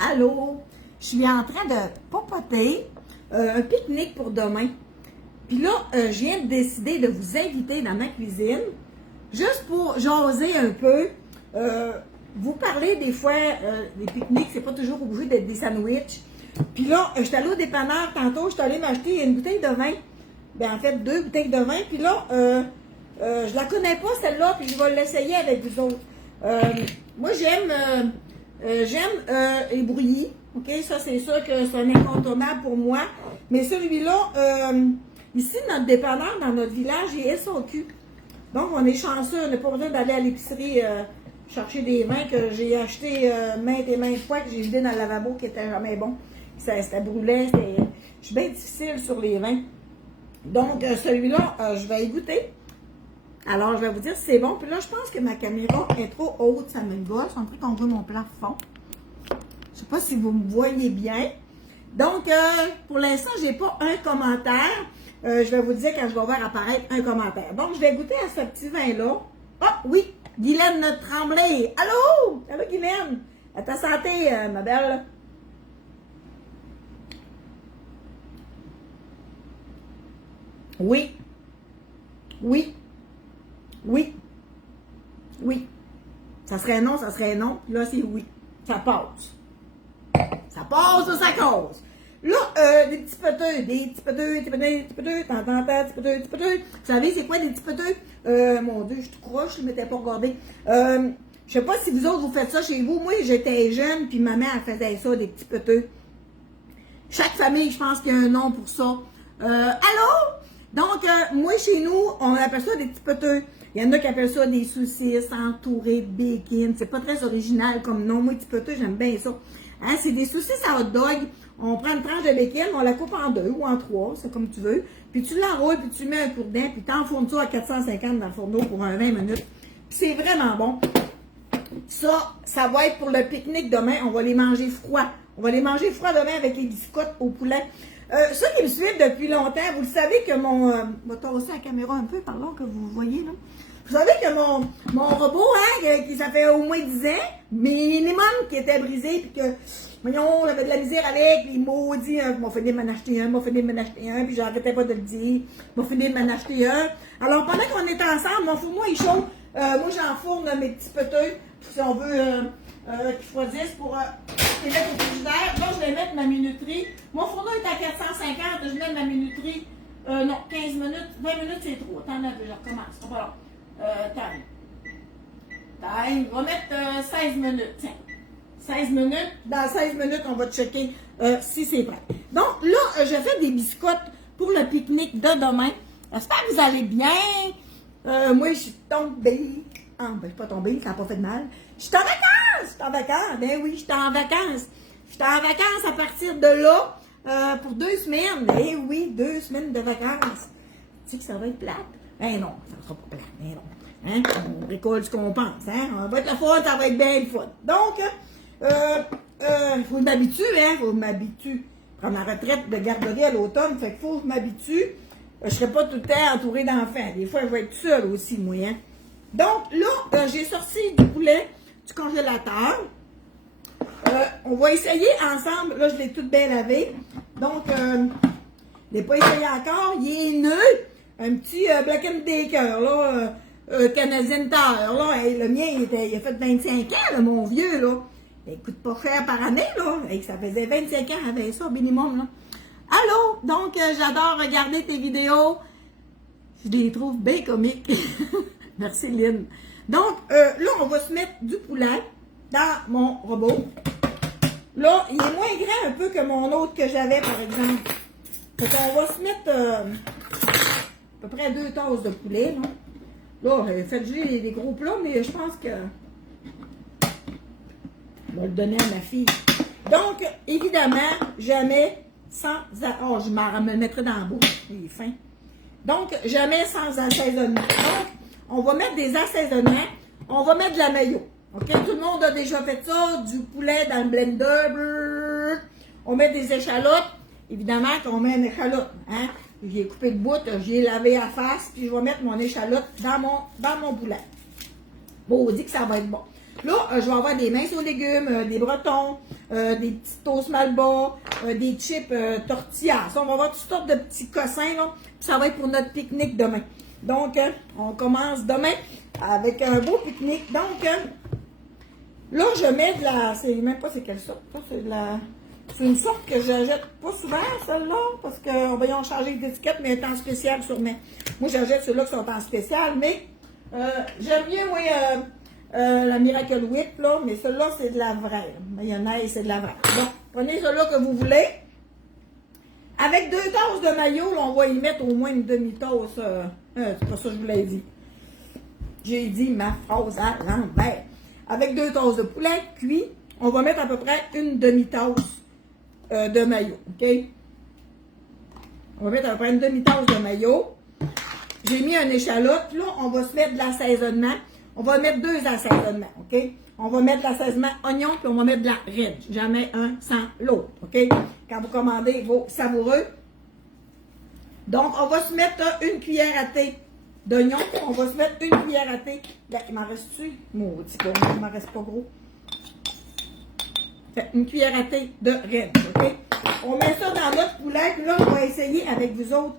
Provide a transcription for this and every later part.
Allô? Je suis en train de papoter un pique-nique pour demain. Puis là, je viens de décider de vous inviter dans ma cuisine, juste pour jaser un peu. Vous parlez des fois, des pique-niques, c'est pas toujours obligé d'être des sandwichs. Puis là, je suis allée au dépanneur tantôt, je suis allée m'acheter une bouteille de vin. Ben en fait, 2 bouteilles de vin. Puis là, je la connais pas celle-là, puis je vais l'essayer avec vous autres. Moi, j'aime les brouillis. OK, ça c'est sûr que c'est un incontournable pour moi. Mais celui-là, ici, notre dépanneur, dans notre village, il est SAQ. Donc, on est chanceux, on n'a pas besoin d'aller à l'épicerie chercher des vins que j'ai achetés maintes et maintes fois, que j'ai vidé dans le lavabo, qui était jamais bon. Ça brûlait, je suis bien difficile sur les vins. Donc, celui-là, je vais y goûter. Alors, je vais vous dire si c'est bon. Puis là, je pense que ma caméra est trop haute, ça me gosse. On dirait qu'on voit mon plafond. Je sais pas si vous me voyez bien. Donc, pour l'instant, j'ai pas un commentaire. Je vais vous dire quand je vais voir apparaître un commentaire. Donc, je vais goûter à ce petit vin-là. Ah, oui, Guylaine Tremblay. Allô? Allô, Guylaine? À ta santé, ma belle. Oui. Oui. Oui. Oui. Ça serait non, ça serait non. Là, c'est oui. Ça passe. Ça passe ou ça cause. Là, des petits peteux, des petits peteux. Vous savez, c'est quoi des petits peteux? Mon Dieu, je suis tout croche, je ne m'étais pas regardé. Je sais pas si vous autres, vous faites ça chez vous. Moi, j'étais jeune, puis ma mère, elle faisait ça, des petits peteux. Chaque famille, je pense qu'il y a un nom pour ça. Allô? Donc, moi, chez nous, on appelle ça des petits peteux. Il y en a qui appellent ça des saucisses entourées de bacon. C'est pas très original comme nom. Moi, petit peteux, j'aime bien ça. Hein, c'est des saucisses à hot dog. On prend une tranche de bacon, on la coupe en 2 ou en 3, c'est comme tu veux. Puis tu l'enroules, puis tu mets un cure-dent, puis tu enfournes ça à 450 dans le fourneau pour un 20 minutes. Puis c'est vraiment bon. Ça va être pour le pique-nique demain. On va les manger froids. On va les manger froids demain avec les biscottes au poulet. Ceux qui me suivent depuis longtemps, vous le savez que mon... je vais tosser la caméra un peu, pardon, que vous voyez, là. Vous savez que mon robot, hein, qui ça fait au moins 10 ans, minimum, qui était brisé, puis que, voyons, j'avais de la misère avec, puis il maudit, m'a fait de m'en acheter un, puis j'arrêtais pas de le dire, m'a fait de m'en acheter un. Alors, pendant qu'on est ensemble, mon fourneau est chaud, moi j'enfourne mes petits peteux, si on veut, qu'ils choisissent pour les mettre au frigidaire. Là, je vais mettre ma minuterie. Mon fourneau est à 450, je mets ma minuterie, non, 15 minutes, 20 minutes c'est trop, attends là, je recommence, on va là. Time. On va mettre 16 minutes. Tiens. 16 minutes. Dans 16 minutes, on va checker si c'est prêt. Donc là, je fais des biscottes pour le pique-nique de demain. J'espère que vous allez bien. Moi, je suis tombée. Ah, ben, je suis pas tombée, ça n'a pas fait de mal. Je suis en vacances. Je suis en vacances. Ben oui, je suis en vacances. Je suis en vacances à partir de là pour 2 semaines. Eh oui, 2 semaines de vacances. Tu sais que ça va être plate? Ben non, ça ne sera pas plate. Ben non. Hein? On récolte ce qu'on pense. Hein? On va être le fun, ça va être bien le fun. Donc, faut m'habituer, hein? Faut m'habituer. Prendre ma retraite de garderie à l'automne, fait qu'il faut que je m'habitue. Je ne serai pas tout le temps entourée d'enfants. Des fois, je vais être seule aussi, moi. Hein? Donc, là, j'ai sorti du poulet du congélateur. On va essayer ensemble. Là, je l'ai tout bien lavé. Donc, je ne l'ai pas essayé encore. Il est neutre. Un petit Black & Decker, là, Canadian Tire, là. Hey, le mien, il a fait 25 ans, là, mon vieux, là. Il coûte pas cher par année, là. Hey, ça faisait 25 ans avec ça, minimum, là. Allô? Donc, j'adore regarder tes vidéos. Je les trouve bien comiques. Merci, Lynn. Donc, là, on va se mettre du poulet dans mon robot. Là, il est moins grand un peu que mon autre que j'avais, par exemple. Donc, on va se mettre à peu près 2 tasses de poulet, là. Là, faites-lui des gros plats, mais je pense que je vais le donner à ma fille. Donc, évidemment, jamais sans... Oh, je me le mettrai dans la bouche. Il est fin. Donc, jamais sans assaisonnement. Donc, on va mettre des assaisonnements. On va mettre de la mayo. OK? Tout le monde a déjà fait ça. Du poulet dans le blender. Brrr. On met des échalotes. Évidemment qu'on met une échalote. Hein? J'ai coupé de bout, j'ai lavé à face, puis je vais mettre mon échalote dans mon poulet. Bon, on dit que ça va être bon. Là, je vais avoir des minces aux légumes, des bretons, des petits toasts Malba, des chips tortillas. On va avoir toutes sortes de petits cossins, là. Puis ça va être pour notre pique-nique demain. Donc, on commence demain avec un beau pique-nique. Donc, là, je mets de la... C'est même pas c'est quelle sorte. C'est de la... C'est une sorte que j'achète pas souvent, celle-là, parce qu'on va y en changer d'étiquette, mais elle est en spécial sûrement. Moi, j'achète ceux-là qui sont en spécial, mais j'aime bien, oui, la Miracle Whip, là, mais celle-là, c'est de la vraie. Mayonnaise, c'est de la vraie. Bon, prenez celle-là que vous voulez. Avec 2 tasses de mayo, là, on va y mettre au moins une demi-tasse. C'est pas ça que je vous l'ai dit. J'ai dit ma phrase à l'envers. Avec 2 tasses de poulet cuit, on va mettre à peu près une demi-tasse de mayo, OK? On va mettre à peu près une demi-tasse de mayo. J'ai mis un échalote. Là, on va se mettre de l'assaisonnement. On va mettre 2 assaisonnements, OK? On va mettre de l'assaisonnement oignon, puis on va mettre de la ridge. Jamais un sans l'autre, OK? Quand vous commandez vos savoureux. Donc, on va se mettre une cuillère à thé d'oignon. On va se mettre une cuillère à thé. Là, il m'en reste-tu? Maudit, il m'en reste pas gros. Fait une cuillère à thé de ridge, OK? On met ça dans notre poulet, puis là, on va essayer avec vous autres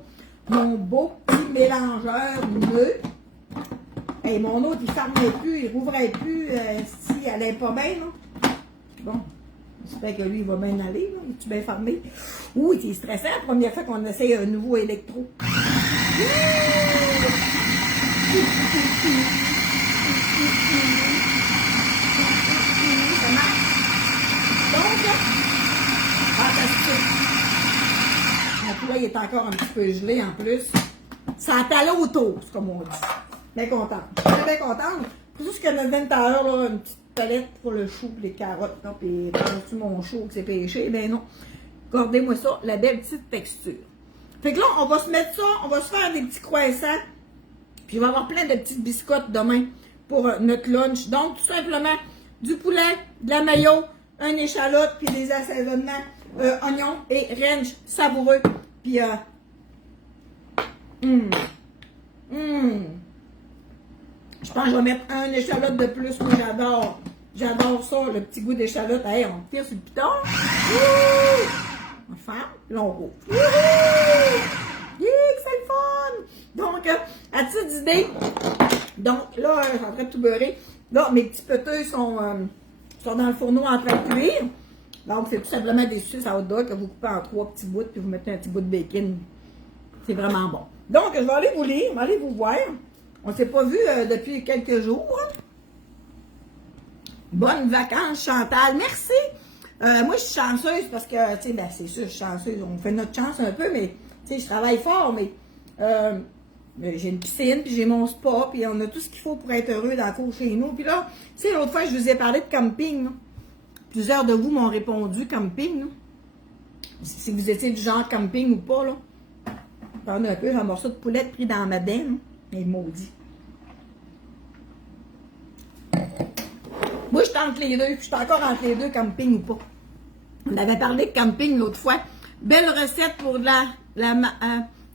mon beau petit mélangeur mou. Hey, mon autre, il ne fermait plus, il rouvrait plus si elle n'allait pas bien, là. Bon, j'espère que lui, il va bien aller, là. Il est bien fermé. Ouh, il est stressant la première fois qu'on essaye un nouveau électro. Ça marche. Donc, fantastique. Mon poulet, il est encore un petit peu gelé en plus. Ça a talé au toast, comme on dit. Bien contente. Bien contente. Tout ce que notre ventare, là, une petite palette pour le chou, les carottes, là, puis dans mon chou que c'est pêché, ben non. Regardez-moi ça, la belle petite texture. Fait que là, on va se mettre ça, on va se faire des petits croissants, puis on va avoir plein de petites biscottes demain pour notre lunch. Donc, tout simplement, du poulet, de la mayo, un échalote, puis des assaisonnements, oignons et ranch savoureux. Puis, je pense que je vais mettre un échalote de plus. Moi, j'adore. J'adore ça, le petit goût d'échalote. Hey, on tire sur le piton. On ferme, là, on rouvre. C'est le fun! Donc, à titre d'idée, donc là, je suis en train de tout beurrer. Là, mes petits peteux sont dans le fourneau en train de cuire. Donc, c'est tout simplement des saucisses à hot dog que vous coupez en 3 petits bouts, puis vous mettez un petit bout de bacon. C'est vraiment bon. Donc, je vais aller vous lire, je vais aller vous voir. On ne s'est pas vu depuis quelques jours. Bonnes vacances, Chantal. Merci. Moi, je suis chanceuse parce que, tu sais, ben, c'est sûr, je suis chanceuse. On fait notre chance un peu, mais, tu sais, je travaille fort, mais j'ai une piscine, puis j'ai mon spa, puis on a tout ce qu'il faut pour être heureux dans la cour chez nous. Puis là, tu sais, l'autre fois, je vous ai parlé de camping. Là. Plusieurs de vous m'ont répondu camping. Là. Si vous étiez du genre camping ou pas, là. Prenez un peu, j'ai un morceau de poulet pris dans ma benne. Mais maudit. Moi, je suis entre les deux. Je suis encore entre les deux, camping ou pas. On avait parlé de camping l'autre fois. Belle recette pour de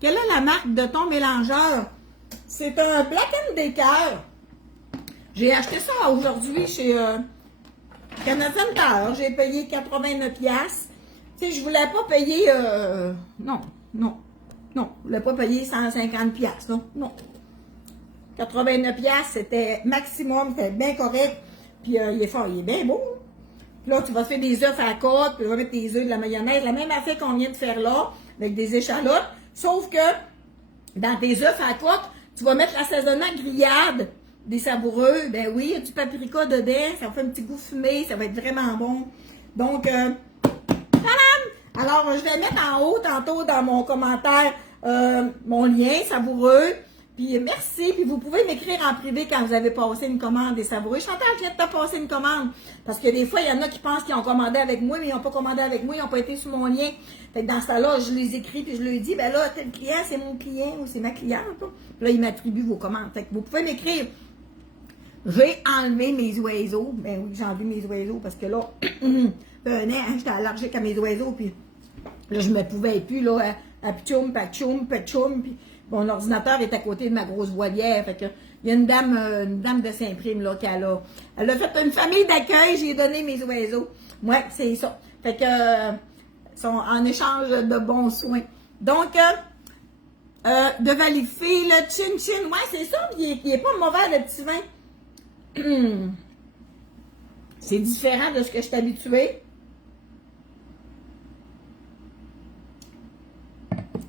quelle est la marque de ton mélangeur? C'est un Black & Decker. J'ai acheté ça aujourd'hui chez Canadian Tire. J'ai payé 89$. Tu sais, je voulais pas payer... Non, je voulais pas payer 150$. Non. 89$, c'était maximum, c'était bien correct. Puis il est fort, il est bien beau. Puis là, tu vas faire des œufs à la côte, puis tu vas mettre tes œufs, de la mayonnaise, la même affaire qu'on vient de faire là, avec des échalotes. Sauf que dans tes œufs à la côte, tu vas mettre l'assaisonnement grillade des savoureux. Ben oui, il y a du paprika dedans, ça fait un petit goût fumé, ça va être vraiment bon. Donc, tadam! Alors, je vais mettre en haut tantôt dans mon commentaire mon lien savoureux. Puis merci, puis vous pouvez m'écrire en privé quand vous avez passé une commande des savoureux. Chantal, je viens de te passer une commande. Parce que des fois, il y en a qui pensent qu'ils ont commandé avec moi, mais ils n'ont pas commandé avec moi, ils n'ont pas été sur mon lien. Fait que dans ce temps-là, je les écris, puis je leur dis, ben là, tel client, c'est mon client ou c'est ma cliente. Puis là, ils m'attribuent vos commandes. Fait que vous pouvez m'écrire. J'ai enlevé mes oiseaux. Ben oui, j'ai enlevé mes oiseaux parce que là, j'étais allergique à mes oiseaux, puis là, je ne me pouvais plus, là, à ptchoum, patchoum, patchoum, puis mon ordinateur est à côté de ma grosse volière, fait que Il y a une dame de Saint-Prime, là, elle a fait une famille d'accueil, j'ai donné mes oiseaux. Ouais, c'est ça. Fait que, sont en échange de bons soins. Donc, de Valleyfield, le chin-chin, ouais, c'est ça, il est pas mauvais, le petit vin. C'est différent de ce que je suis habituée.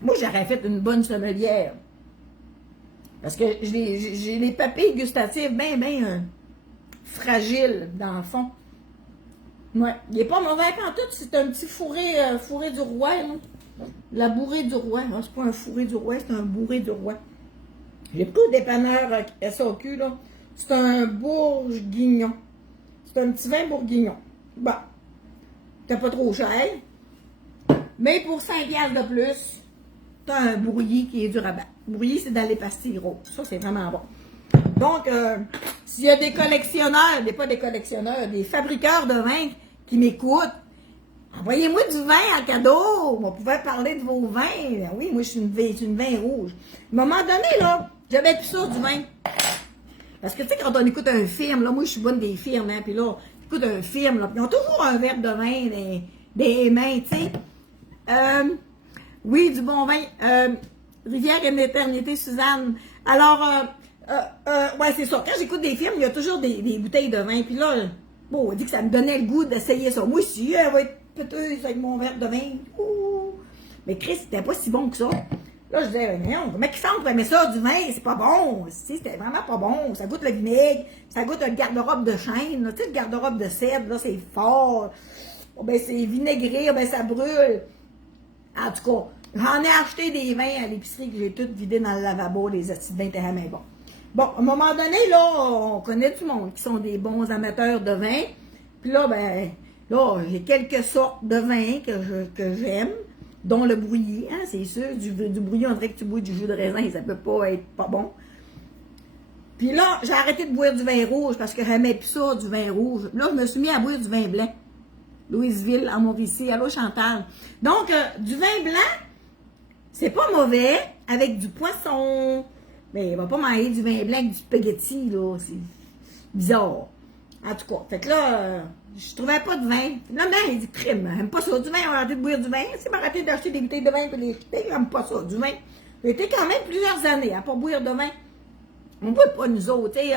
Moi, j'aurais fait une bonne sommelière. Parce que j'ai les papilles gustatives bien fragiles, dans le fond. Ouais, il n'est pas mauvais pantoute, c'est un petit fourré du roi, là. La bourrée du roi. Ah, c'est pas un fourré du roi, c'est un bourré du roi. J'ai pris au dépanneur SAQ, là. C'est un bourguignon. C'est un petit vin bourguignon. Bon. T'as pas trop cher. Mais pour 5$ de plus, t'as un brouillis qui est du rabat. Brouillis, c'est dans les pastilles roses. Ça, c'est vraiment bon. Donc, s'il y a des collectionneurs, des fabricants de vin qui m'écoutent, envoyez-moi du vin en cadeau. On pouvait parler de vos vins. Oui, moi, je suis une vin rouge. À un moment donné, là, j'avais plus ça du vin. Parce que, tu sais, quand on écoute un film, là, moi, je suis bonne des films, hein, puis là, écoute un film, là, ils ont toujours un verre de vin des mains, tu sais. Oui, du bon vin. Rivière et l'éternité, Suzanne. Alors, ouais, c'est ça. Quand j'écoute des films, il y a toujours des bouteilles de vin. Puis là, bon, on dit que ça me donnait le goût d'essayer ça. Moi aussi, elle va être péteuse avec mon verre de vin. Ouh. Mais Chris, c'était pas si bon que ça. Là, je disais, mais non, comment ils font pour aimer ça, du vin? C'est pas bon. C'était vraiment pas bon. Ça goûte le vinaigre, ça goûte le garde-robe de chêne. Là. Tu sais, le garde-robe de cèdre, là, c'est fort. Oh, ben, c'est vinaigré, oh, ben, ça brûle. En tout cas, j'en ai acheté des vins à l'épicerie que j'ai tout vidé dans le lavabo, les acides vins étaient jamais bons. Bon, à un moment donné, là, on connaît tout le monde qui sont des bons amateurs de vin. Puis là, ben, là, j'ai quelques sortes de vins que j'aime, dont le brouillis, hein, c'est sûr. Du brouillis, on dirait que tu bois du jus de raisin, ça peut pas être pas bon. Puis là, j'ai arrêté de boire du vin rouge parce que j'aimais plus ça, du vin rouge. Là, je me suis mis à boire du vin blanc. Louisville, à Mauricie, allô Chantal. Donc, du vin blanc, c'est pas mauvais, avec du poisson. Mais il va pas manger du vin blanc avec du spaghetti, là. C'est bizarre. En tout cas, fait que là, je trouvais pas de vin. Là, il dit crime, j'aime pas ça. Du vin, on va arrêter de boire du vin. Si m'a arrêté d'acheter des bouteilles de vin pour les jeter, j'aime pas ça. Du vin. J'ai été quand même plusieurs années à pas boire de vin. On boit pas nous autres, tu sais.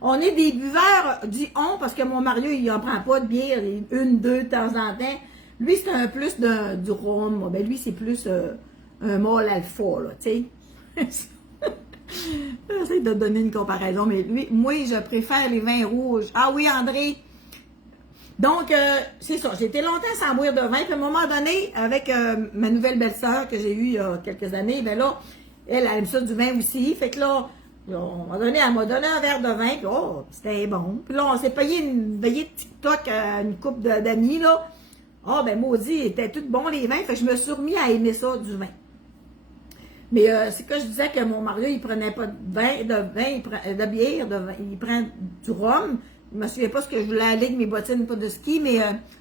On est des buveurs, dit on, parce que mon Mario, il en prend pas de bière, une, deux de temps en temps. Lui, c'est un plus du rhum. Ben, lui, c'est plus un mâle alpha, là, tu sais. J'essaie de donner une comparaison, mais lui, moi, je préfère les vins rouges. Ah oui, André! Donc, c'est ça. J'ai été longtemps sans boire de vin, puis à un moment donné, avec ma nouvelle belle-sœur que j'ai eue il y a quelques années, ben là, elle aime ça du vin aussi. Fait que là, elle m'a donné un verre de vin, puis oh, c'était bon. Puis là, on s'est payé une veillée de TikTok à une couple d'amis, là. Ah, ben maudit, étaient tous bons les vins, fait que je me suis remis à aimer ça, du vin. Mais c'est que je disais que mon Mario, il prenait pas de bière, il prend du rhum. Je me souviens pas ce que je voulais aller avec mes bottines, pas de ski, mais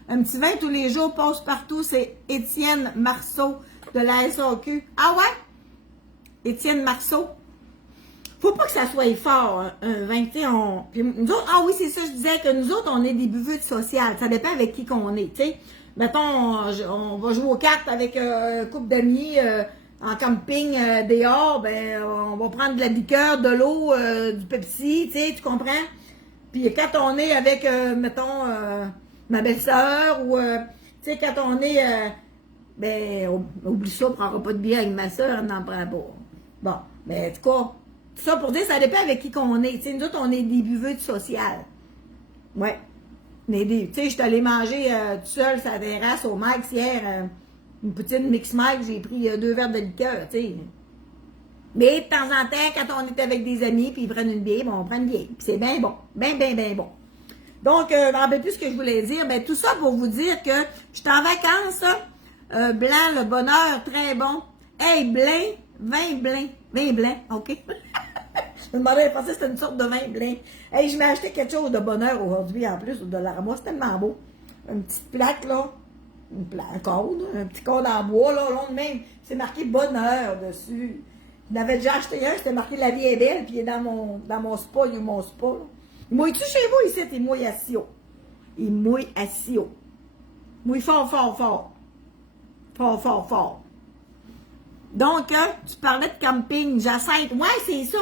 un petit vin tous les jours, passe partout, c'est Étienne Marceau de la SAQ. Ah ouais? Étienne Marceau. Faut pas que ça soit fort, un vin, tu sais, puis nous autres, ah oui, c'est ça, je disais que nous autres, on est des buveuses sociales. Ça dépend avec qui qu'on est, tu sais. Mettons, on va jouer aux cartes avec un couple d'amis en camping dehors, ben, on va prendre de la liqueur, de l'eau, du Pepsi, tu sais, tu comprends? Puis quand on est avec, mettons, ma belle-sœur, ou, tu sais, quand on est, ben, oublie ça, on prendra pas de bière avec ma soeur, on n'en prend pas. Bon, mais en tout cas, tout ça pour dire, ça dépend avec qui qu'on est. Tu sais, nous autres, on est des buveuses sociales. Ouais. Tu sais, je suis allée manger tout seul sur la terrasse au Mike's hier, une poutine Mix Mike, j'ai pris 2 verres de liqueur, tu sais. Mais de temps en temps, quand on est avec des amis, puis ils prennent une bière, bon, on prend une bière. Puis c'est bien bon. Bien bon. Donc, je me rappelle plus ce que je voulais dire. Ben, tout ça pour vous dire que je suis en vacances, blanc, le bonheur, très bon. Hey, vin blanc, OK? Je me demandais, je pensais que c'était une sorte de vin blanc. Hey, je m'ai acheté quelque chose de bonheur aujourd'hui, en plus, de l'armoire. C'est tellement beau. Une petite plaque, là. Un petit code en bois, là, long de même. C'est marqué bonheur dessus. Je n'avais déjà acheté un, c'était marqué La vie est belle, puis il est dans mon spa, il y a mon spa. Là. Il mouille-tu chez vous ici? Il mouille assis haut. Il mouille assis haut. Il mouille fort, fort, fort. Fort, fort, fort. Donc, tu parlais de camping, Jacinthe. Ouais, c'est ça.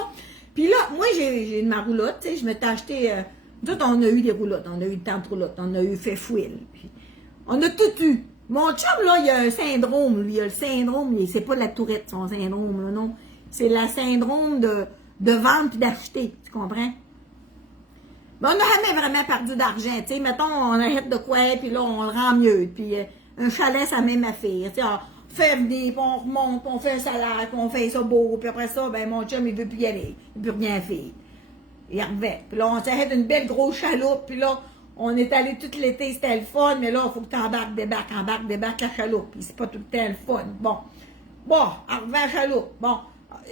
Puis là, moi, j'ai ma roulotte, tu sais, je m'étais acheté... Nous autres, on a eu des roulottes, on a eu tant de roulottes, on a eu fait fouille. Puis on a tout eu. Mon chum, là, il a un syndrome, lui, il a le syndrome, c'est pas de la tourette, son syndrome, là, non. C'est le syndrome de vendre puis d'acheter, tu comprends? Mais on n'a jamais vraiment perdu d'argent, tu sais, mettons, on arrête de quoi, puis là, on le rend mieux, puis un chalet, c'est la même affaire, tu sais, on fait venir, puis on remonte, puis on fait un salaire, puis on fait ça beau, puis après ça, ben mon chum, il veut plus y aller, il veut plus rien faire. Il revient. Puis là, on s'arrête une belle grosse chaloupe, puis là, on est allé tout l'été, c'était le fun, mais là, il faut que tu embarques, débarques la chaloupe, puis c'est pas tout le temps le fun. Bon, on revient à la chaloupe, bon,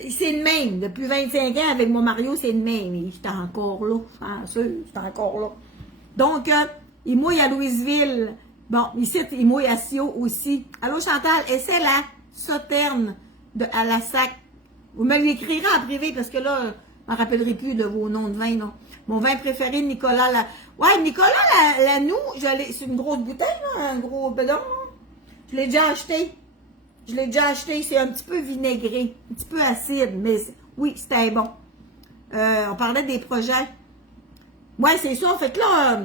c'est le même, depuis 25 ans, avec mon Mario, c'est le même, il était encore là, chanceux, c'était encore là. Donc, il mouille à Louisville, bon, ici, il mouille à Sio aussi. Allô, Chantal, et c'est la Sauterne à la Sac. Vous me l'écrirez en privé, parce que là, je ne me rappellerai plus de vos noms de vin, non. Mon vin préféré, Nicolas. Ouais, Nicolas Lanoux, c'est une grosse bouteille, là, un gros bedon. Là. Je l'ai déjà acheté. C'est un petit peu vinaigré, un petit peu acide, mais oui, c'était bon. On parlait des projets. Ouais, c'est ça. Fait que là,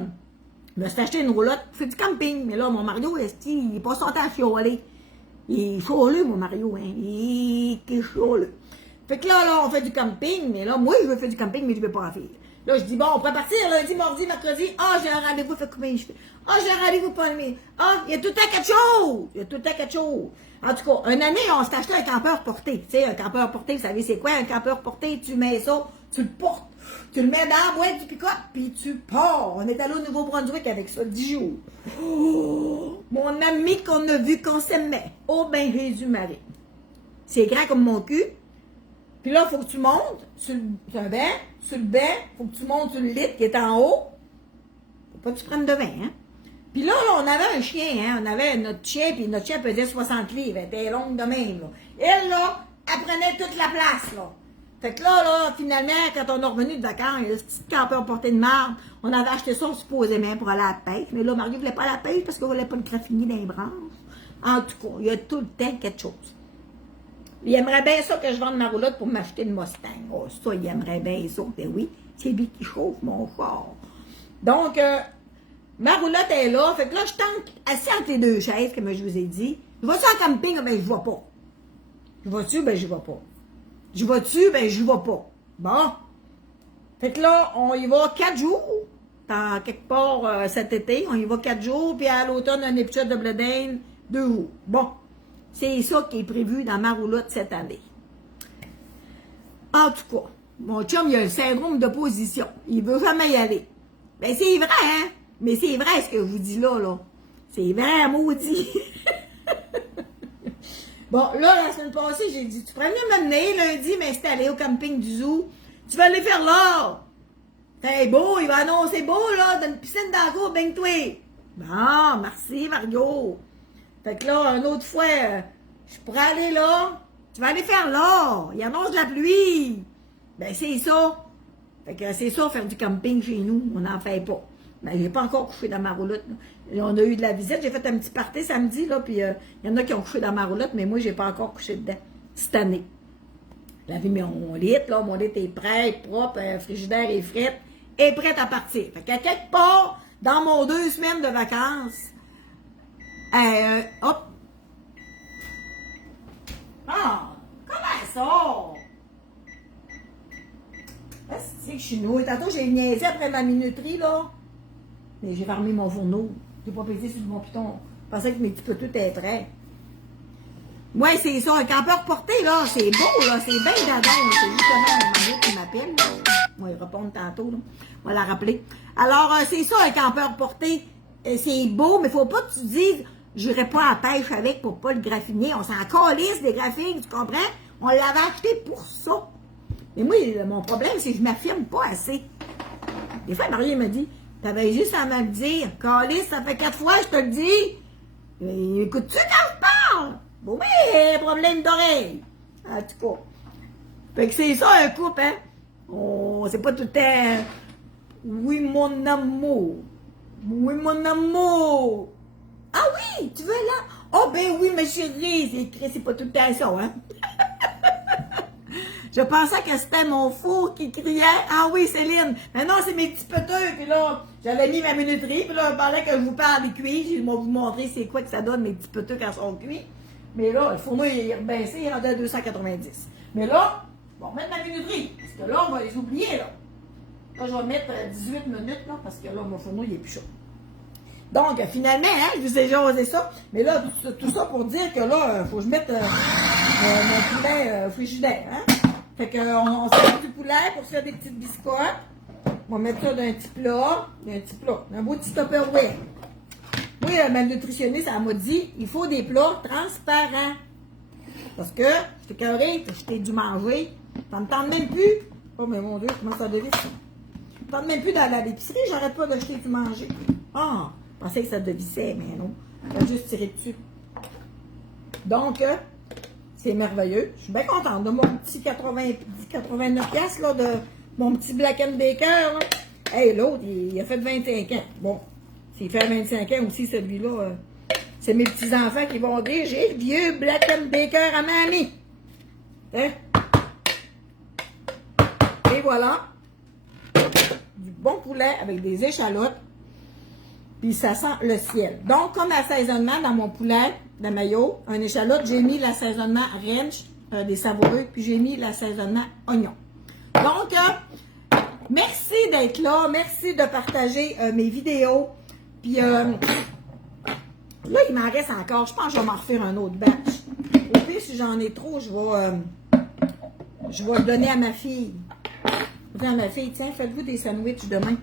je me suis acheté une roulotte pour faire du camping. Mais là, mon Mario, il n'est pas sorti à fioler. Il est chioleux, mon Mario, hein. Il est chioleux. Fait que là, on fait du camping, mais là, moi, je veux faire du camping, mais je ne veux pas en faire. Là, je dis, bon, on peut partir lundi, mardi, mercredi. Ah, j'ai un rendez-vous, fait combien je fais? Ah, j'ai un rendez-vous pas le Ah, il y a tout le temps quelque chose. En tout cas, une année, on s'est acheté un campeur porté. Tu sais, un campeur porté, vous savez, c'est quoi un campeur porté? Tu mets ça, tu le portes, tu le mets dans la boîte du pick-up, puis tu pars. On est allé au Nouveau-Brunswick avec ça 10 jours. Oh, mon ami qu'on a vu qu'on s'aimait. Oh, ben, Jésus-Marie. C'est grand comme mon cul. Puis là, il faut que tu montes sur le banc, il faut que tu montes sur le lit qui est en haut. Faut pas que tu prennes de vin, hein. Puis là, on avait un chien, hein. On avait notre chien, puis notre chien pesait 60 livres. Elle était longue de même, là. Elle, là, elle prenait toute la place, là. Fait que là, finalement, quand on est revenu de vacances, il y a ce petit campeur porté de marde. On avait acheté ça supposément pour aller à la pêche. Mais là, Mario ne voulait pas aller à la pêche parce qu'on ne voulait pas le graffiner dans les branches. En tout cas, il y a tout le temps quelque chose. Il aimerait bien ça que je vende ma roulotte pour m'acheter une Mustang. Oh, ça, il aimerait bien ça. Ben oui, c'est lui qui chauffe mon char. Donc, ma roulotte est là. Fait que là, je tente assis entre les deux chaises, comme je vous ai dit. Je vais-tu en camping? Ben, je ne vais pas. Je vais-tu? Ben, je ne vais pas. Je vais-tu? Ben, je ne vais pas. Bon. Fait que là, on y va 4 jours. Dans quelque part cet été, on y va 4 jours. Puis à l'automne, un épisode de blé d'Inde, 2 jours. Bon. C'est ça qui est prévu dans ma roulotte cette année. En tout cas, mon chum, il a le syndrome d'opposition. Il ne veut jamais y aller. Ben, c'est vrai, hein? Mais c'est vrai ce que je vous dis là. C'est vrai, maudit. Bon, là, la semaine passée, j'ai dit, tu pourrais venir m'amener lundi, m'installer au camping du zoo. Tu vas aller faire là. C'est beau, il va annoncer beau, là, dans une piscine dans la cour, baigne-toi. Bon, merci, Mario. Fait que là, une autre fois, je pourrais aller là. Tu vas aller faire là. Il annonce de la pluie. Ben, c'est ça. Fait que c'est ça, faire du camping chez nous. On n'en fait pas. Ben, j'ai pas encore couché dans ma roulotte. On a eu de la visite. J'ai fait un petit party samedi, là. Puis, il y en a qui ont couché dans ma roulotte, mais moi, j'ai pas encore couché dedans. Cette année. Lavé mon lit, là. Mon lit est prêt, propre. Le frigidaire est frais. Est prêt à partir. Fait qu'à quelque part, dans mon 2 semaines de vacances, hop. Ah, comment ça? C'est que je suis nouée. Tantôt, j'ai niaisé après ma minuterie, là. Mais j'ai fermé mon fourneau. J'ai pas pété sur mon piton. Je pensais que mes petits petits étaient prêts. Ouais, c'est ça. Un campeur porté, là, c'est beau, là. C'est bien dadon. C'est justement mon mari qui m'appelle, là. Moi, il répond tantôt, là. On va la rappeler. Alors, c'est ça, un campeur porté. C'est beau, mais faut pas que tu dises, j'irai pas à la pêche avec pour pas le graffiner. On s'en calisse des graphines, tu comprends? On l'avait acheté pour ça. Mais moi, mon problème, c'est que je m'affirme pas assez. Des fois, Marie me dit, t'avais juste à me le dire. Calisse, ça fait 4 fois, je te le dis. Écoutes-tu quand je parle? Bon, oui, problème d'oreille. En tout cas. Fait que c'est ça un couple, hein? Oh, c'est pas tout le temps. Oui, mon amour. Oui, mon amour. Ah oui, tu veux là? Oh, ben oui, ma chérie. C'est écrit, c'est pas tout le temps ça, hein? Je pensais que c'était mon four qui criait. Ah oui, Céline. Mais non, c'est mes petits peteux. Puis là, j'avais mis ma minuterie. Puis là, pendant que je vous parle des cuits, je vais vous montrer c'est quoi que ça donne, mes petits peteux quand ils sont cuits. Mais là, le fourneau, il est rebaissé, il est rendu à 290. Mais là, on va remettre ma minuterie. Parce que là, on va les oublier, là. Là, je vais mettre 18 minutes, là, parce que là, mon fourneau, il est plus chaud. Donc, finalement, hein, je vous ai jasé ça. Mais là, tout ça pour dire que là, il faut que je mette mon poulet frigidaire, hein. Fait qu'on se fait du poulet pour se faire des petites biscottes. On va mettre ça dans un petit plat. Un beau petit Tupperware. Oui, ma nutritionniste, elle m'a dit, il faut des plats transparents. Parce que, j'étais carré, je t'ai dû manger. Ça me tente même plus. Oh, mais mon Dieu, comment ça devise? Ça me tente même plus d'aller à l'épicerie, j'arrête pas de jeter du manger. Ah, je pensais que ça devissait, mais non. Je vais juste tirer dessus. Donc, c'est merveilleux. Je suis bien contente de mon petit 89 piastres, là, de mon petit Black & Baker, là. Hey, l'autre, il a fait 25 ans. Bon, s'il fait 25 ans aussi, celui-là, c'est mes petits-enfants qui vont dire, j'ai le vieux Black & Baker à mamie. Hein? Et voilà. Du bon poulet avec des échalotes. Puis ça sent le ciel. Donc, comme assaisonnement dans mon poulet de mayo, un échalote, j'ai mis l'assaisonnement ranch, des savoureux, puis j'ai mis l'assaisonnement oignon. Donc, merci d'être là. Merci de partager mes vidéos. Puis, là, il m'en reste encore. Je pense que je vais m'en refaire un autre batch. Au pire, si j'en ai trop, je vais le donner à ma fille. Je vais dire à ma fille, tiens, faites-vous des sandwichs demain.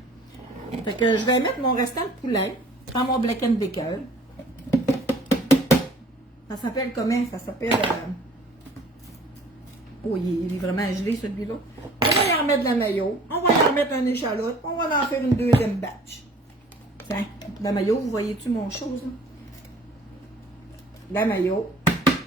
Fait que je vais mettre mon restant de poulet dans mon Black & Baker. Ça s'appelle comment? Ça s'appelle... Oh, il est vraiment gelé, celui-là. On va y en mettre de la mayo. On va y en mettre un échalote. On va en faire une deuxième batch. Tiens, la mayo, vous voyez-tu mon chose, là? La mayo.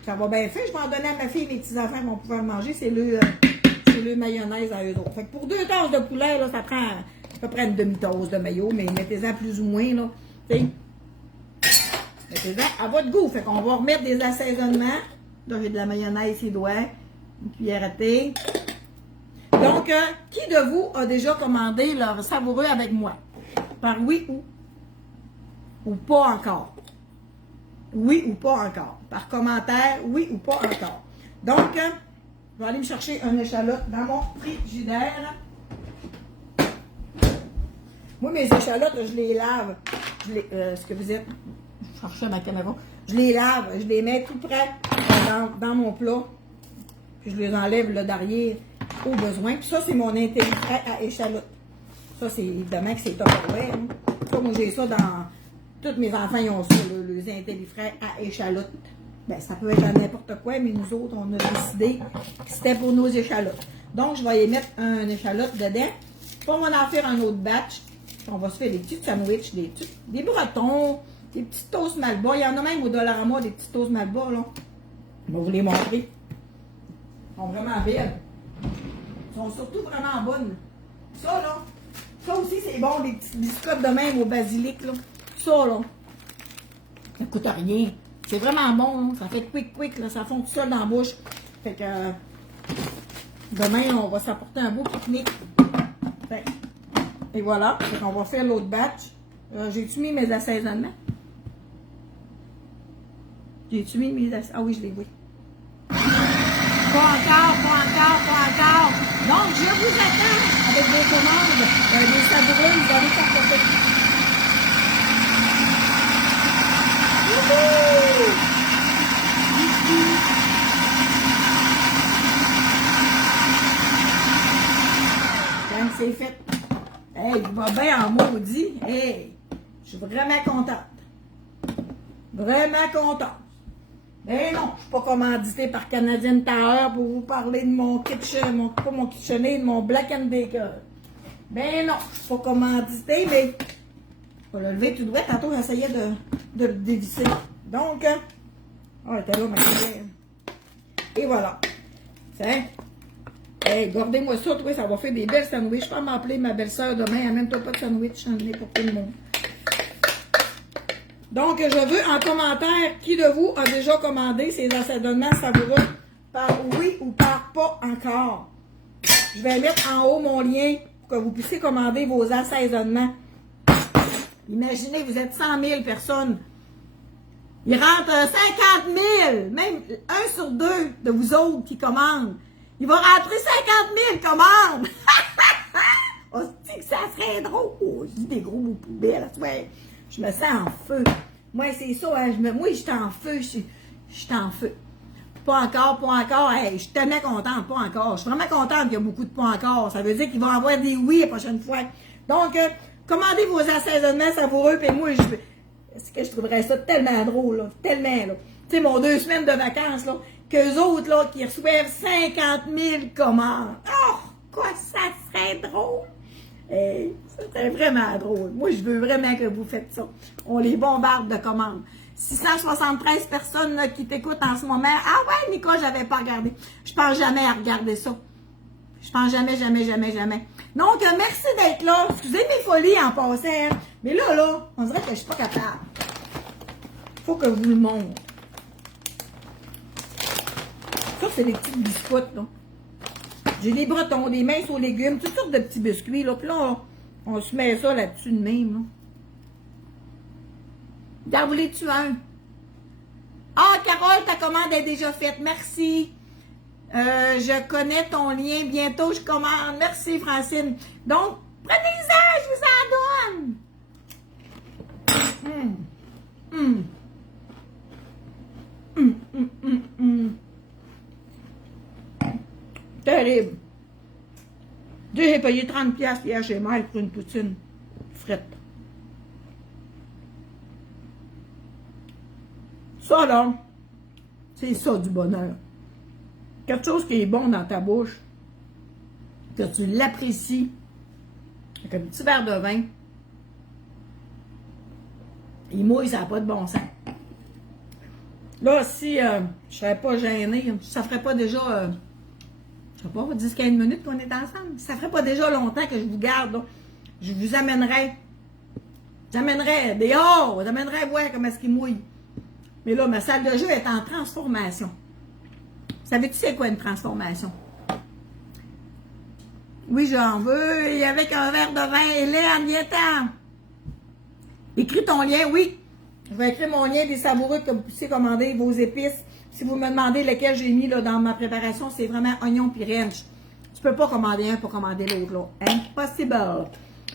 Ça va bien faire. Je vais en donner à ma fille et mes petits-enfants vont pouvoir le manger. C'est le mayonnaise à eux autres. Fait que pour 2 tasses de poulet, là, ça prend à peu près une demi-tasse de mayo, mais mettez-en plus ou moins, là. T'sais. Mettez-en à votre goût. Fait qu'on va remettre des assaisonnements. Là, j'ai de la mayonnaise ici, doigt. Une cuillère à thé. Donc, qui de vous a déjà commandé leur savoureux avec moi? Par oui ou pas encore? Oui ou pas encore? Par commentaire, oui ou pas encore? Donc, je vais aller me chercher un échalote dans mon frigidaire. Moi, mes échalotes, je les lave. Ce que vous êtes, je cherchais ma caméra. Je les lave, je les mets tout près dans mon plat. Puis je les enlève là derrière au besoin. Puis ça, c'est mon intellifrais à échalote. Ça, c'est évidemment que c'est Tupperware. Hein. Ça, moi, j'ai ça dans... Tous mes enfants, ils ont ça, les intellifrais à échalote. Ben, ça peut être à n'importe quoi, mais nous autres, on a décidé que c'était pour nos échalotes. Donc, je vais y mettre un échalote dedans. Puis on va en faire un autre batch. On va se faire des petits sandwichs, des bretons, des petits toasts Malba. Il y en a même au Dollarama, des petits toasts Malba, là. Je vais vous les montrer. Ils sont vraiment belles. Ils sont surtout vraiment bonnes. Ça, là, ça aussi, c'est bon, des petites biscottes de même au basilic, là. Ça, là, ça coûte rien. C'est vraiment bon, ça fait quick, là, ça fond tout seul dans la bouche. Fait que, demain, on va s'apporter un beau pique-nique. Et voilà, fait qu'on va faire l'autre batch. J'ai-tu mis mes assaisonnements? J'ai-tu mis mes assaisonnements? Ah oui, je les vois. Pas encore. Donc, je vous attends avec des commandes, des savoureuses dans les cartes. Quand c'est fait. Hey, il va bien en maudit. Hey, je suis vraiment contente. Vraiment contente. Mais non, je ne suis pas commanditée par Canadian Tower pour vous parler de mon kitchen, pas mon KitchenAid, de mon Black & Baker. Ben non, je ne suis pas commanditée, mais je vais le lever tout droit. Tantôt, j'essayais de le dévisser. Donc, oh, elle était là, ma cuillère. Et voilà. Tiens. Hey, gardez-moi ça, toi, ça va faire des belles sandwichs. Je peux m'appeler ma belle-sœur demain. Amène-toi pas de sandwich, j'en ai pour tout le monde. Donc, je veux en commentaire qui de vous a déjà commandé ces assaisonnements savoureux par oui ou par pas encore. Je vais mettre en haut mon lien pour que vous puissiez commander vos assaisonnements. Imaginez, vous êtes 100 000 personnes. Il rentre 50 000, même 1 sur 2 de vous autres qui commandent. Il va rentrer 50 000 commandes. On se dit que ça serait drôle. Oh, je dis des gros mots poubelles. Ouais, je me sens en feu. Moi, c'est ça. Hein, moi, je suis en feu. Je suis en feu. Pas encore, pas encore. Hey, je suis tellement contente, pas encore. Je suis vraiment contente qu'il y a beaucoup de pas encore. Ça veut dire qu'il va y avoir des oui la prochaine fois. Donc, commandez vos assaisonnements savoureux. Puis moi, est-ce que je trouverais ça tellement drôle, là. Tellement, là. Tu sais, mon 2 semaines de vacances, là. Qu'eux autres, là, qui reçoivent 50 000 commandes. Oh, quoi, ça serait drôle. Hey, ça serait vraiment drôle. Moi, je veux vraiment que vous faites ça. On les bombarde de commandes. 673 personnes là, qui t'écoutent en ce moment. Ah ouais, Nicolas, j'avais pas regardé. Je pense jamais à regarder ça. Je pense jamais, jamais, jamais, jamais. Donc, merci d'être là. Excusez mes folies en passant. Hein. Mais là, on dirait que je suis pas capable. Faut que je vous le montre. Ça, c'est des petits biscuits, là. J'ai des bretons, des minces aux légumes, toutes sortes de petits biscuits, là. Puis là, on se met ça là-dessus de même, là. T'en voulais-tu un? Ah, Carole, ta commande est déjà faite. Merci. Je connais ton lien. Bientôt, je commande. Merci, Francine. Donc, prenez-en, je vous en donne. Terrible. J'ai payé 30$ hier chez Mike pour une poutine frette. Ça, là, c'est ça du bonheur. Quelque chose qui est bon dans ta bouche, que tu l'apprécies, avec un petit verre de vin, il mouille, ça n'a pas de bon sens. Là, si je ne serais pas gênée, ça ferait pas déjà, je sais pas, 10-15 minutes qu'on est ensemble. Ça ferait pas déjà longtemps que je vous garde, là. Je vous amènerais dehors, j'amènerais voir comment est-ce qu'il mouille. Mais là, ma salle de jeu est en transformation. Savais-tu c'est quoi une transformation? Oui, j'en veux. Et avec un verre de vin et lait en y étant. Écris ton lien, oui. Je vais écrire mon lien des savoureux que vous puissiez commander vos épices. Si vous me demandez lequel j'ai mis là, dans ma préparation, c'est vraiment oignon puis ranch. Tu peux pas commander un pour commander l'autre, là. Impossible.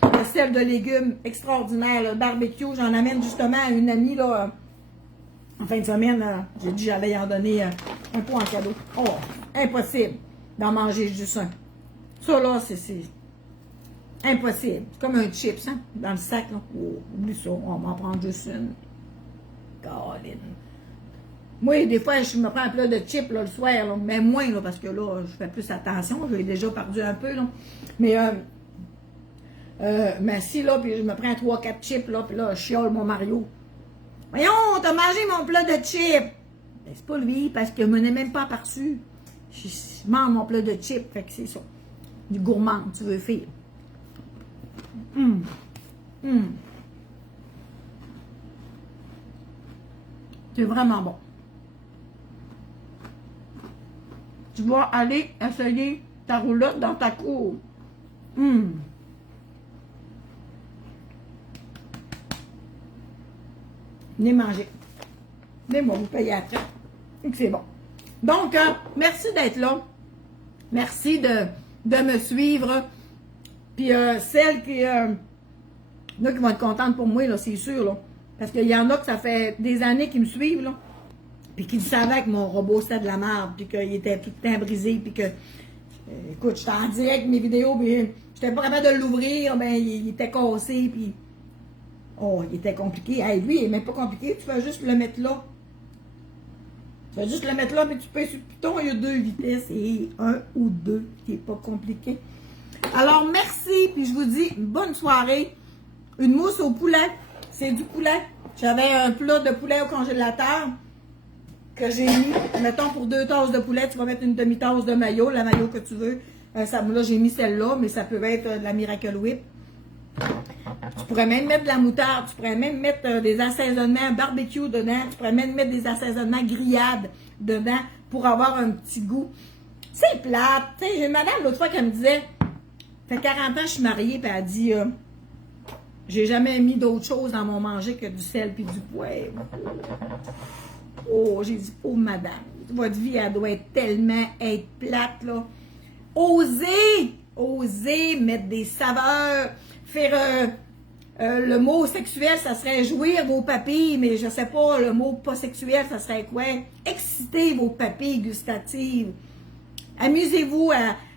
Le sel de légumes extraordinaire, le barbecue, j'en amène justement à une amie, là. En fin de semaine, j'ai dit que j'allais y en donner un pot en cadeau. Oh, impossible d'en manger juste un. Ça, là, c'est impossible. C'est comme un chips, hein, dans le sac, là. Oh, oublie ça, on va en prendre juste une. Caroline. Moi, des fois, je me prends un plat de chips, là, le soir, là, mais moins, là, parce que là, je fais plus attention. J'ai déjà perdu un peu, là. Mais si, là, puis je me prends 3-4 chips, là, puis là, je chiale mon Mario. Voyons, t'as mangé mon plat de chips. Ben, c'est pas lui, parce que je m'en ai même pas aperçu. Je mange mon plat de chips, fait que c'est ça. Du gourmand, tu veux faire. C'est vraiment bon. Tu vas aller essayer ta roulotte dans ta cour. Venez manger. Venez-moi vous payer après. C'est bon. Donc, merci d'être là. Merci de me suivre. Puis, celles qui... là, qui vont être contentes pour moi, là, c'est sûr, là. Parce qu'il y en a que ça fait des années qui me suivent, là. Puis qui savaient que mon robot, c'était de la merde. Puis qu'il était tout le temps brisé. Puis que... écoute, j'étais en direct, mes vidéos, puis j'étais pas capable de l'ouvrir. Ben, il était cassé, puis... Oh, il était compliqué. Hey, lui, il n'est même pas compliqué. Tu vas juste le mettre là. Tu vas juste le mettre là, mais tu peux sur le piton. Il y a 2 vitesses et 1 ou 2 qui n'est pas compliqué. Alors, merci. Puis je vous dis bonne soirée. Une mousse au poulet. C'est du poulet. J'avais un plat de poulet au congélateur que j'ai mis. Mettons pour 2 tasses de poulet, tu vas mettre une demi-tasse de mayo, la mayo que tu veux. Là, j'ai mis celle-là, mais ça peut être de la Miracle Whip. Tu pourrais même mettre de la moutarde, tu pourrais même mettre des assaisonnements barbecue dedans, tu pourrais même mettre des assaisonnements grillades dedans pour avoir un petit goût. C'est plate. Tu sais, j'ai une madame l'autre fois qui me disait, ça fait 40 ans que je suis mariée, puis elle dit, j'ai jamais mis d'autre chose dans mon manger que du sel puis du poivre. Oh, j'ai dit, pauvre madame, votre vie, elle doit tellement être plate, là. Osez mettre des saveurs, faire le mot sexuel, ça serait jouir vos papilles, mais je sais pas, le mot pas sexuel, ça serait quoi? Exciter vos papilles gustatives. Amusez-vous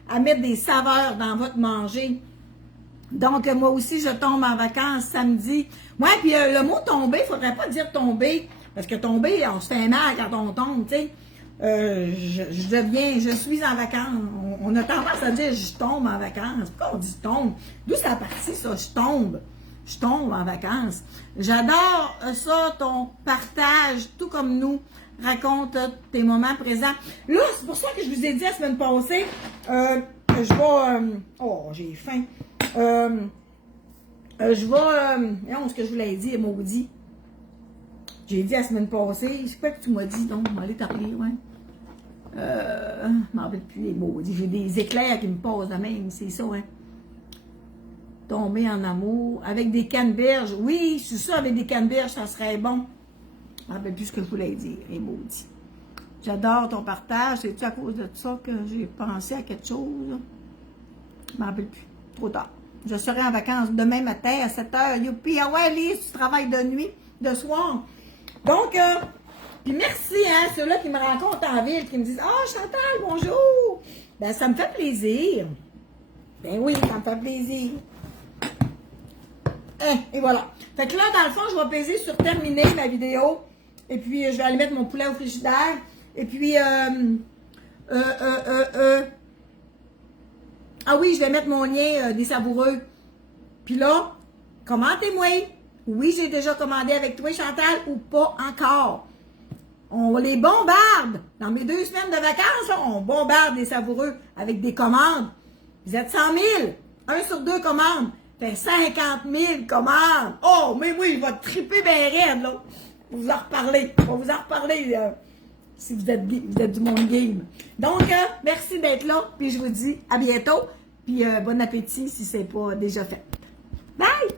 à mettre des saveurs dans votre manger. Donc, moi aussi, je tombe en vacances samedi. Ouais, puis le mot tomber, il faudrait pas dire tomber, parce que tomber, on se fait mal quand on tombe, tu sais. Je suis en vacances. On a tendance à dire je tombe en vacances. Pourquoi on dit tombe? D'où ça partit, ça? Je tombe en vacances. J'adore ça, ton partage, tout comme nous. Raconte tes moments présents. Là, c'est pour ça que je vous ai dit la semaine passée, je vais... oh, j'ai faim. Je vais... non, ce que je vous l'ai dit est maudit. J'ai dit la semaine passée, c'est quoi que tu m'as dit, donc, on va aller t'appeler, ouais. Je m'en rappelle plus les maudits. J'ai des éclairs qui me passent de même, c'est ça, hein. Tomber en amour, avec des canneberges. Oui, c'est ça, avec des canneberges, ça serait bon. Je ne me rappelle plus ce que je voulais dire, les maudits. J'adore ton partage. C'est-tu à cause de ça que j'ai pensé à quelque chose? Je ne me rappelle plus. Trop tard. Je serai en vacances demain matin à 7h. Youpi, ah ouais, Lise, tu travailles de nuit, de soir. Donc, puis merci, hein, ceux-là qui me rencontrent en ville, qui me disent « Ah, Chantal, bonjour! » Ben, ça me fait plaisir. Ben oui, ça me fait plaisir. Et voilà. Fait que là, dans le fond, je vais peser sur terminer ma vidéo. Et puis, je vais aller mettre mon poulet au frigidaire. Et puis, ah oui, je vais mettre mon lien des savoureux. Puis là, commentez-moi. Oui, j'ai déjà commandé avec toi, Chantal, ou pas encore. On les bombarde. Dans mes 2 semaines de vacances, là, on bombarde les savoureux avec des commandes. Vous êtes 100 000. 1 sur 2 commandes. Fait 50 000 commandes. Oh, mais oui, il va triper bien raide, là. On va vous en reparler. On va vous en reparler si vous êtes du monde game. Donc, merci d'être là. Puis je vous dis à bientôt. Puis bon appétit si ce n'est pas déjà fait. Bye!